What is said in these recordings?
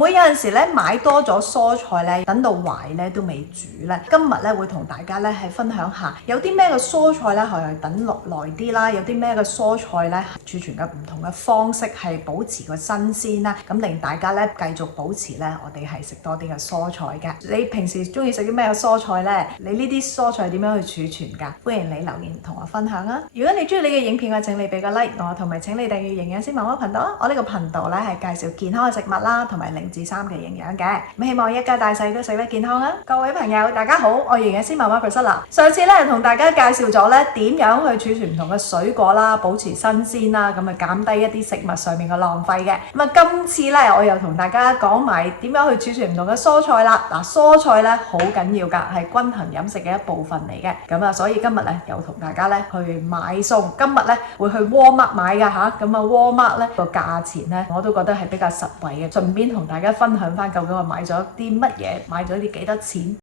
會有陣時咧買多咗蔬菜咧，等到壞咧都未煮咧？今日咧會同大家咧係分享下有啲咩嘅蔬菜咧係等落耐啲啦，有啲咩嘅蔬菜咧儲存嘅唔同嘅方式係保持個新鮮啦，咁令大家咧繼續保持咧我哋係食多啲嘅蔬菜嘅。你平時中意食啲咩嘅蔬菜咧？你呢啲蔬菜點樣去儲存㗎？歡迎你留言同我分享啊！如果你中意你嘅影片嘅，請你俾個 like 我，同埋請你訂閱營養師媽媽頻道啊！我呢個頻道咧係介紹健康嘅食物啦，同埋0至3嘅營養嘅，咁希望一家大細都食得健康啊！各位朋友大家好，我係營養師媽媽 Priscilla。上次咧同大家介紹咗咧點樣去儲存唔同嘅水果啦，保持新鮮啦，咁啊減低一啲食物上面嘅浪費嘅。咁啊今次咧我又同大家講埋點樣去儲存唔同嘅蔬菜啦。嗱，蔬菜咧好緊要㗎，係均衡飲食嘅一部分嚟嘅。咁啊所以今日咧又同大家咧去買餸，今日咧會去 Walmart 買㗎嚇。咁啊 Walmart 咧個價錢咧我都覺得係比較實惠嘅，順便同大家分享翻究竟我買咗啲乜嘢，買咗啲幾多錢。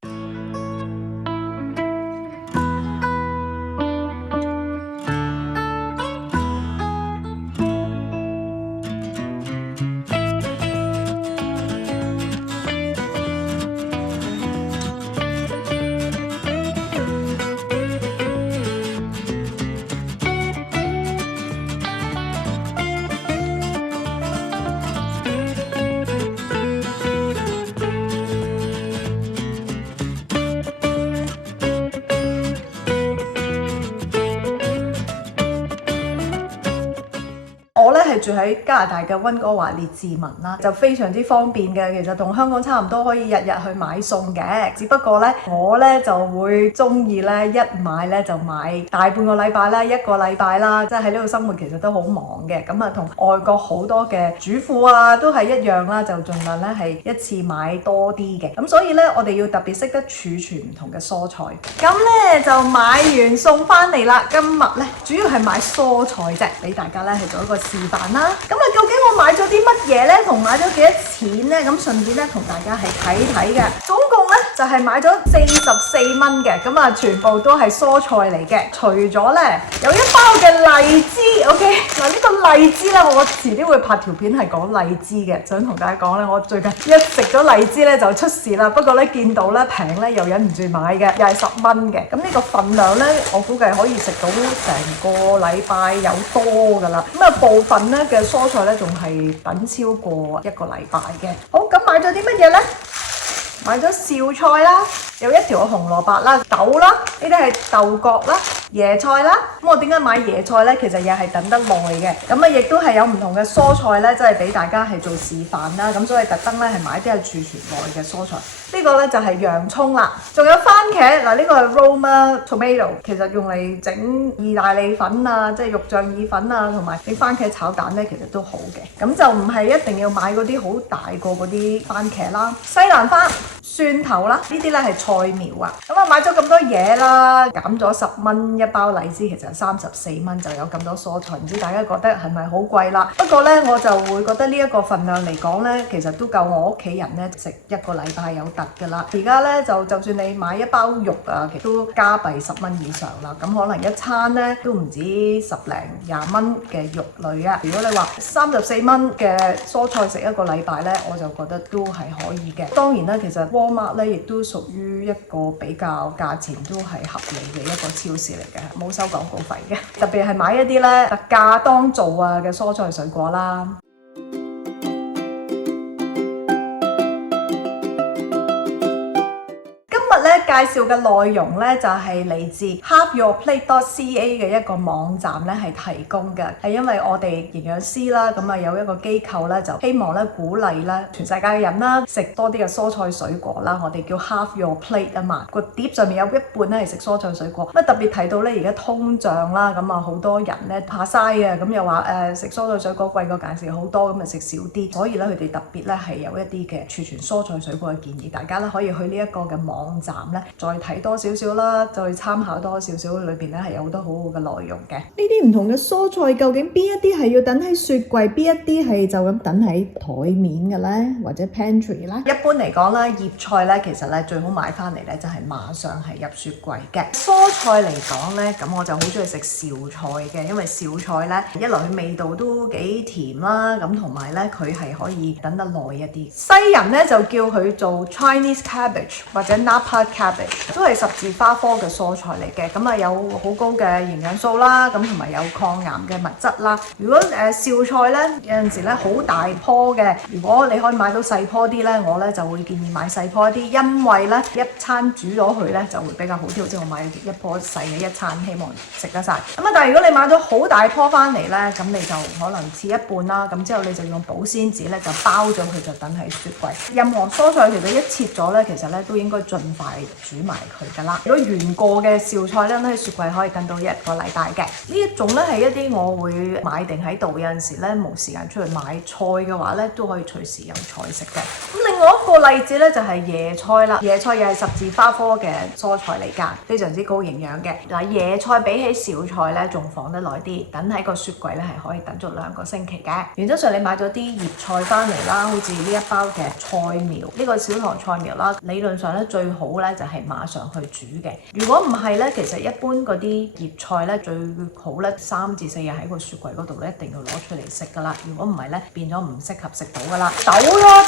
我咧係住喺加拿大嘅溫哥華列治文啦，就非常之方便嘅。其實同香港差唔多，可以日日去買餸嘅。只不過咧，我咧就會中意咧一買咧就買大半個禮拜啦，一個禮拜啦。即係喺呢度生活其實都好忙嘅。咁啊，同外國好多嘅主婦啊都係一樣啦，就盡量咧係一次買多啲嘅。咁所以咧，我哋要特別識得儲存唔同嘅蔬菜。咁咧就買完餸翻嚟啦。今日咧主要係買蔬菜啫，俾大家咧係做一個示範啦。咁啊，究竟我買咗啲乜嘢咧？同買咗幾多錢咧？咁順便咧同大家係睇睇嘅。總共咧就係買咗44蚊嘅。咁啊，全部都係蔬菜嚟嘅。除咗咧有一包嘅荔枝 ，OK 嗱，呢個荔枝咧，我遲啲會拍條片係講荔枝嘅。想同大家講咧，我最近一食咗荔枝咧就出事啦。不過咧見到咧平咧又忍唔住買嘅，又係10蚊嘅。咁呢個份量咧，我估計可以食到成個禮拜有多噶啦。咁啊部分咧嘅蔬菜咧仲係等超過一個禮拜嘅。好，咁買咗啲乜嘢咧？買咗紹菜啦，有一條紅蘿蔔啦，豆啦，呢啲係豆角啦，椰菜啦。咁我點解買椰菜咧？其實又係等得耐嘅。咁啊，亦都係有唔同嘅蔬菜咧，即係俾大家係做示範啦。咁所以特登咧係買啲係儲存耐嘅蔬菜。呢個咧就係洋葱啦，仲有番茄嗱，呢個係 Roma tomato， 其實用嚟整意大利粉啊，即係肉醬意粉啊，同埋你番茄炒蛋咧，其實都好嘅。咁就唔係一定要買嗰啲好大個嗰啲番茄啦，西蘭花、蒜頭啦，呢啲咧係菜苗啊。咁啊買咗咁多嘢啦，減咗10蚊一包荔枝，其實34蚊就有咁多蔬菜，唔知大家覺得係咪好貴啦？不過咧我就會覺得呢一個份量嚟講咧，其實都夠我屋企人咧食一個禮拜有得㗎啦。而家咧就算你買一包肉啊，其實都加幣10蚊以上啦。咁可能一餐咧都唔止10零20蚊嘅肉類啊。如果你話34蚊嘅蔬菜食一個禮拜咧，我就覺得都係可以嘅。當然啦，其實 Walmart 咧亦都屬於一個比較價錢都係合理嘅一個超市嚟嘅，冇收廣告費嘅。特別係買一啲咧特價當造啊嘅蔬菜水果啦。介紹嘅內容咧就係嚟自 HalfYourPlate.ca 嘅一個網站咧係提供嘅，係因為我哋營養師啦，咁啊有一個機構咧就希望咧鼓勵咧全世界嘅人啦食多啲嘅蔬菜水果啦，我哋叫 HalfYourPlate 啊嘛，個碟上面有一半咧係食蔬菜水果。咁特別提到咧而家通脹啦，咁啊好多人咧怕嘥啊，咁又話食蔬菜水果貴過介紹好多，咁啊食少啲，所以咧佢哋特別咧係有一啲嘅儲存蔬菜水果嘅建議，大家咧可以去呢一個嘅網站咧再睇多少少啦，再參考多少少，裏邊咧係有好多好好嘅內容嘅。呢啲唔同嘅蔬菜究竟邊一啲係要等喺雪櫃，邊一啲係就咁等喺台面嘅咧，或者 pantry 咧？一般嚟講咧，葉菜咧其實咧最好買翻嚟咧就係馬上係入雪櫃嘅。蔬菜嚟講咧，咁我就好中意食紹菜嘅，因為紹菜咧一來佢味道都幾甜啦，咁同埋咧佢係可以等得耐一啲。西人咧就叫佢做 Chinese cabbage 或者 Napa cabbage， 都係十字花科嘅蔬菜嚟嘅，咁啊有好高嘅營養素啦，咁同埋有抗癌嘅物質啦。如果紹菜咧有陣時咧好大棵嘅，如果你可以買到細棵啲咧，我咧就會建議買細棵啲，因為咧一餐煮咗佢咧就會比較好啲。好似我買一棵細嘅一餐，希望食得晒。咁啊，但係如果你買咗好大棵翻嚟咧，咁你就可能切一半啦，咁之後你就用保鮮紙咧就包咗佢，就等喺雪櫃。任何蔬菜其實一切咗咧，其實咧都應該盡快煮埋佢噶啦。如果原過嘅紹菜咧，喺雪櫃可以等到1個禮拜嘅。呢一種咧係一啲我會買定喺度，有陣時咧冇時間出去買菜嘅話咧，都可以隨時有菜食嘅。咁另外一個例子咧就係椰菜啦，椰菜又係十字花科嘅蔬菜嚟㗎，非常之高營養嘅。嗱，椰菜比起紹菜咧仲放得耐啲，等喺個雪櫃咧係可以等足2個星期嘅。原則上你買咗啲葉菜翻嚟啦，好似呢一包嘅菜苗，呢個小棠菜苗啦，理論上咧最好咧就係馬上去煮嘅。如果唔係咧，其實一般嗰啲葉菜咧最好咧3至4日喺個雪櫃嗰度咧一定要攞出嚟食㗎啦。如果唔係咧變咗唔適合食到㗎啦。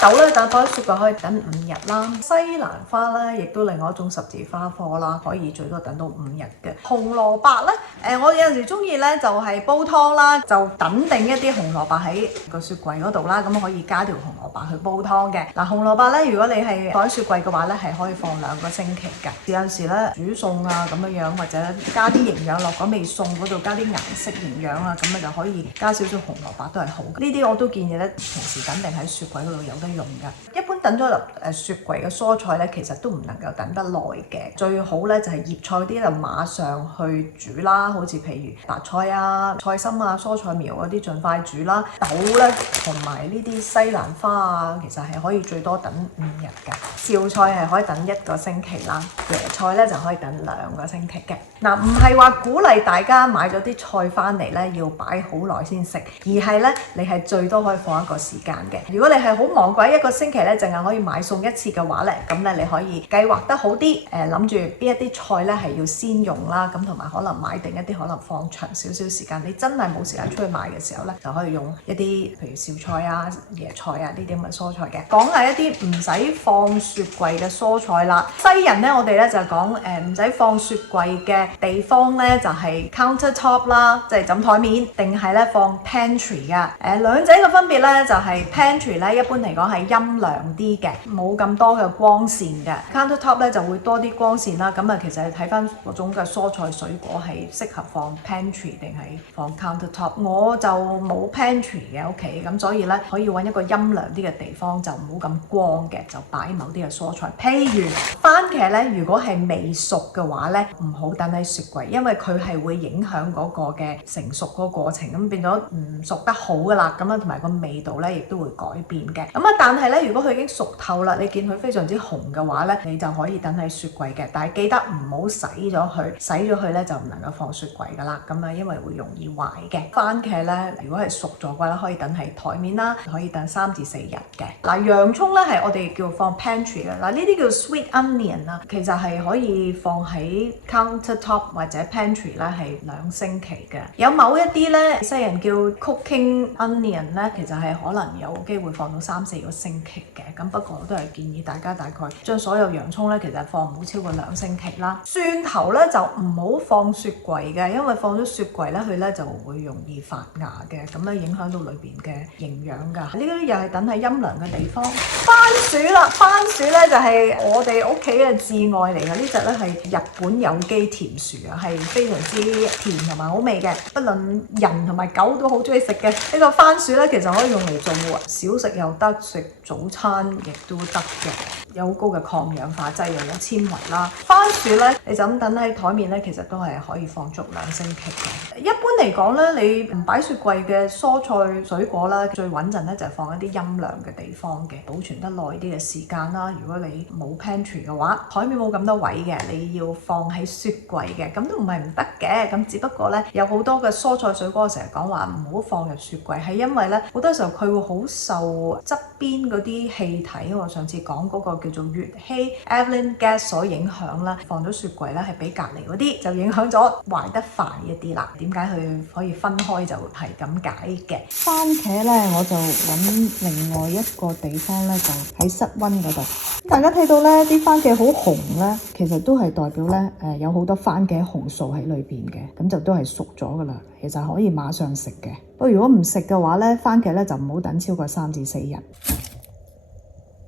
豆咧等放喺雪櫃可以等5日啦。西蘭花咧亦都另外一種十字花科啦，可以最多等到5日嘅。紅蘿蔔咧，我有陣時中意咧就係煲湯啦，就等定一啲紅蘿蔔喺個雪櫃嗰度啦，咁可以加條紅蘿蔔去煲湯嘅。嗱，紅蘿蔔咧，如果你係放喺雪櫃嘅話咧，係可以放2個星期嘅。有陣時咧煮餸啊咁樣，或者加啲營養落嗰味餸嗰度，加啲顏色營養啊，咁你就可以加少少紅蘿蔔都係好嘅。呢啲我都建議咧，平時等定喺雪櫃嗰度有得用㗎。一般等咗入雪櫃嘅蔬菜咧，其實都唔能夠等得耐嘅。最好咧就係葉菜啲就馬上去煮啦，好似譬如白菜啊、菜心啊、蔬菜苗嗰啲盡快煮啦。豆咧同埋呢啲西蘭花啊，其實係可以最多等5日嘅。紹菜係可以等1個星期啦，椰菜咧就可以等2個星期嘅。嗱，唔係話鼓勵大家買咗啲菜翻嚟咧要擺好耐先食，而係咧你係最多可以放1個時間嘅。如果你係好忙鬼1個星期咧，淨係可以買餸1次嘅話咧，咁咧你可以計劃得好啲，諗住邊一啲菜咧係要先用啦，咁同埋可能買定一啲可能放長少少時間，你真係冇時間出去買嘅時候咧，就可以用一啲譬如紹菜啊、椰菜啊呢啲咁嘅蔬菜嘅。講下一啲唔使放雪櫃嘅蔬菜啦。西人咧，我哋咧就講唔使放雪櫃嘅地方咧，就係 counter top 啦，即係枕台面，定係咧放 pantry 噶。兩者嘅分別咧就係 pantry 咧一般嚟講係陰涼啲嘅，冇咁多嘅光線嘅。counter top 咧就會多啲光線啦。咁啊，其實你睇翻嗰種嘅蔬菜水果係適合放 pantry 定係放 counter top。我就冇 pantry 嘅屋企，咁所以咧可以揾一個陰涼啲嘅地方，就唔好咁光嘅，就擺某啲嘅蔬菜。譬如番茄咧，如果係未熟嘅話咧，唔好等喺雪櫃，因為佢係會影響嗰個嘅成熟嗰個過程，咁變咗唔熟得好噶啦。咁啊，同埋個味道咧亦都會改變嘅。咁啊，但係咧，如果佢已經熟透啦，你見佢非常之紅嘅話咧，你就可以等喺雪櫃嘅。但係記得唔好洗咗佢，洗咗佢咧就唔能夠放雪櫃噶啦。咁啊，因為會容易壞嘅。番茄咧，如果係熟咗嘅話咧，可以等喺台面啦，可以等3至4日嘅。嗱，洋葱咧係我哋叫放 pantry 嘅。嗱，呢啲叫 sweet onion 啦，其實係可以放喺 counter top 或者 pantry 咧係2星期嘅。有某一啲咧，西人叫 cooking onion 咧，其實係可能有機會放到3、4個星期嘅。咁不過我都係建議大家大概將所有洋葱咧，其實放唔好超過2星期啦。蒜頭咧就唔好放雪櫃嘅，因為放咗雪櫃咧，佢咧就會容易發芽嘅，咁咧影響到裏邊嘅營養㗎。呢啲又係等喺陰涼嘅地方。番薯啦，番薯咧就係我哋屋企嘅至愛嚟嘅。呢隻咧係日本有機甜薯啊，係非常之甜同埋好味嘅，不論人同埋狗都好中意食嘅。呢個番薯咧其實可以用嚟做小食又得，食早餐亦都得嘅。有好高嘅抗氧化劑，又有纖維啦。番薯咧，你就咁等喺台面咧，其實都係可以放足2星期嘅。一般嚟講咧，你唔擺雪櫃嘅蔬菜水果啦，最穩陣咧就係放一啲陰涼嘅地方嘅，保存得耐啲嘅時間啦。如果你冇 pantry 嘅話，台面冇咁多位嘅，你要放喺雪櫃嘅，咁都唔係唔得嘅。咁只不過咧，有好多嘅蔬菜水果成日講話唔好放入雪櫃，係因為咧好多時候佢會好受側邊嗰啲氣體，我上次講嗰個叫做乙烯 ethylene gas 所影響啦。放咗雪櫃咧係比隔離嗰啲就影響咗壞得快一啲啦。點解佢可以分開就係咁解嘅。番茄咧，我就揾另外一個地方咧，就喺室溫嗰度。大家睇到咧，啲番茄好紅咧，其實都係代表咧有好多番茄紅素喺裏邊嘅，咁就都係熟咗噶啦。其實可以馬上食嘅。不過如果唔食嘅話咧，番茄咧就唔好等超過3至4日。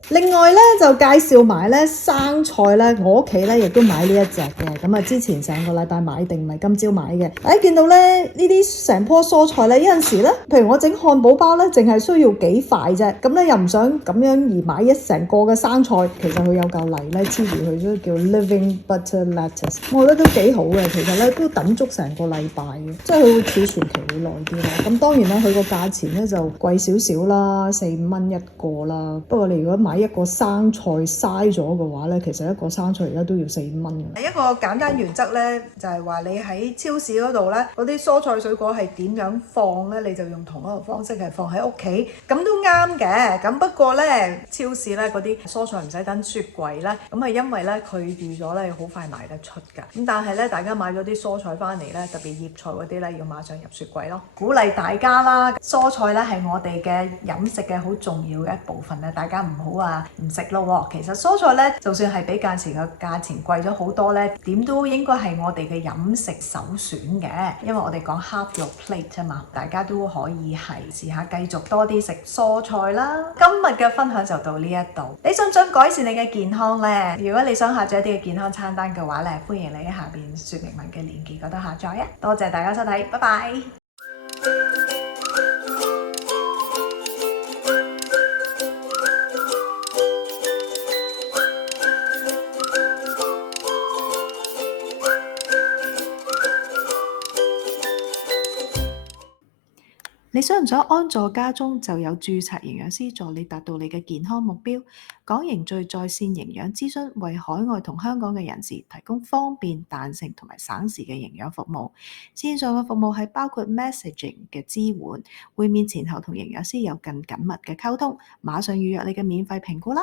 另外咧就介紹埋咧生菜咧，我屋企咧亦都買呢一隻嘅，咁啊之前上個禮拜買定，唔係今朝買嘅。大家見到咧呢啲成棵蔬菜咧，有陣時咧，譬如我整漢堡包咧，淨係需要幾塊啫，咁咧又唔想咁樣而買一成個嘅生菜，其實佢有嚿泥咧黐住佢，都叫 living butter lettuce， 我覺得都幾好嘅。其實咧都等足成個禮拜嘅，即係佢會儲存期會耐啲啦。咁當然啦，佢個價錢咧就貴少少啦，4-5蚊一個啦。不過你如果買一個生菜嘥咗嘅話咧，其實一個生菜而家都要4-5蚊嘅。一個簡單原則咧，就係話你喺超市嗰度咧，嗰啲蔬菜水果係點樣放咧，你就用同一個方式係放喺屋企，咁都啱嘅。咁不過咧，超市咧嗰啲蔬菜唔使等雪櫃咧，咁係因為咧佢預咗咧好快賣得出㗎。咁但係咧，大家買咗啲蔬菜翻嚟咧，特別葉菜嗰啲咧，要馬上入雪櫃咯。鼓勵大家啦，蔬菜咧係我哋嘅飲食嘅好重要嘅一部分咧，大家唔好話唔食咯喎。其實蔬菜咧，就算係比價錢嘅價錢貴咗好多咧，點都應該係我哋嘅飲食首選嘅。因為我哋講 half your plate 啊嘛，大家都可以係試下繼續多啲食蔬菜啦。今日嘅分享就到呢一度。你想唔想改善你嘅健康呢？如果你想下載一啲嘅健康餐單嘅話咧，歡迎你喺下邊說明文嘅連結嗰度下載啊！多謝大家收睇，拜拜。你想唔想安坐家中就有註冊營養師助你達到你嘅健康目標？港營最在線營養諮詢為海外同香港嘅人士提供方便、彈性同埋省時嘅營養服務。線上嘅服務係包括 messaging 嘅支援，會面前後同營養師有更緊密嘅溝通。馬上預約你嘅免費評估啦！